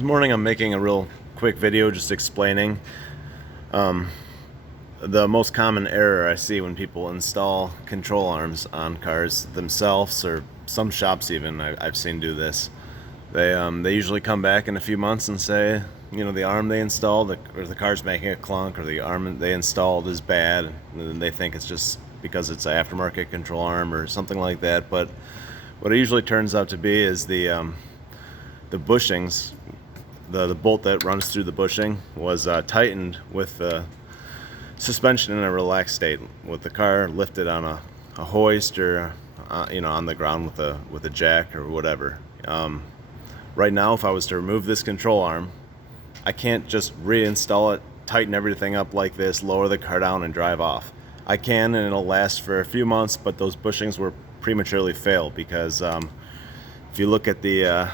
This morning I'm making a real quick video just explaining the most common error I see when people install control arms on cars themselves, or some shops even I've seen do this. They usually come back in a few months and say, you know, the arm they installed, or the car's making a clunk, or the arm they installed is bad, and they think it's just because it's an aftermarket control arm or something like that. But what it usually turns out to be is the bushings, the bolt that runs through the bushing was tightened with the suspension in a relaxed state, with the car lifted on a hoist, or on the ground with a jack or whatever. Right now, if I was to remove this control arm, I can't just reinstall it, tighten everything up like this, lower the car down, and drive off. I can, and it'll last for a few months, but those bushings will prematurely fail because if you look at the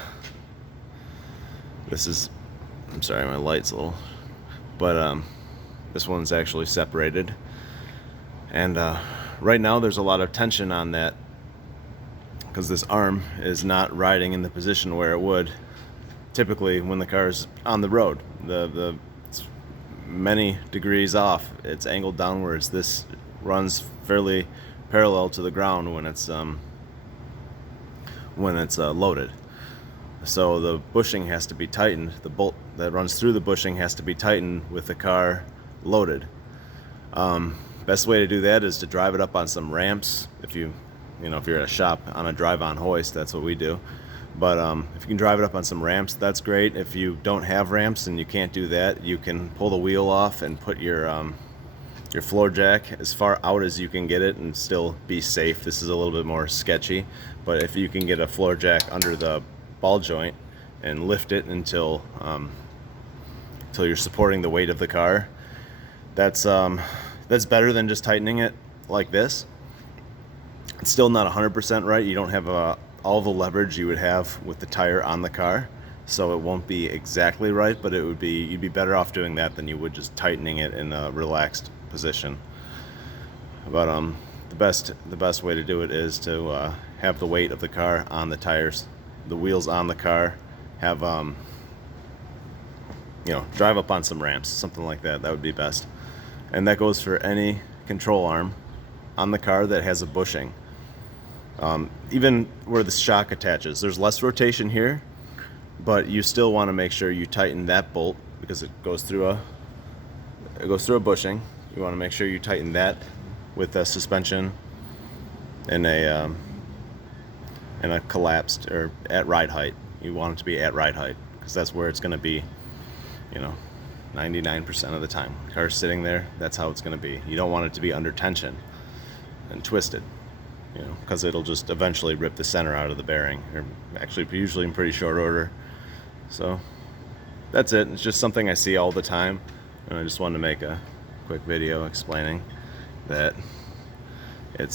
I'm sorry, my light's a little, but this one's actually separated, and right now there's a lot of tension on that because this arm is not riding in the position where it would typically when the car is on the road. It's many degrees off. It's angled downwards. This runs fairly parallel to the ground when it's loaded. So the bushing has to be tightened. The bolt that runs through the bushing has to be tightened with the car loaded. Best way to do that is to drive it up on some ramps. If you're at a shop on a drive-on hoist, that's what we do. But if you can drive it up on some ramps, that's great. If you don't have ramps and you can't do that, you can pull the wheel off and put your floor jack as far out as you can get it and still be safe. This is a little bit more sketchy, but if you can get a floor jack under the ball joint and lift it until you're supporting the weight of the car, that's better than just tightening it like this. It's still not 100% right. You don't have all the leverage you would have with the tire on the car, so it won't be exactly right, but you'd be better off doing that than you would just tightening it in a relaxed position. But the best way to do it is to have the weight of the car on the tires, the wheels on the car, have drive up on some ramps, something like that. That would be best. And that goes for any control arm on the car that has a bushing. Even where the shock attaches, there's less rotation here, but you still want to make sure you tighten that bolt because it goes through a bushing. You want to make sure you tighten that with a suspension and a collapsed, or at ride height. You want it to be at ride height because that's where it's going to be, 99% of the time. The car's sitting there, that's how it's going to be. You don't want it to be under tension and twisted, because it'll just eventually rip the center out of the bearing, or actually usually in pretty short order. So that's it. It's just something I see all the time, and I just wanted to make a quick video explaining that it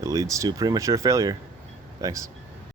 leads to premature failure. Thanks.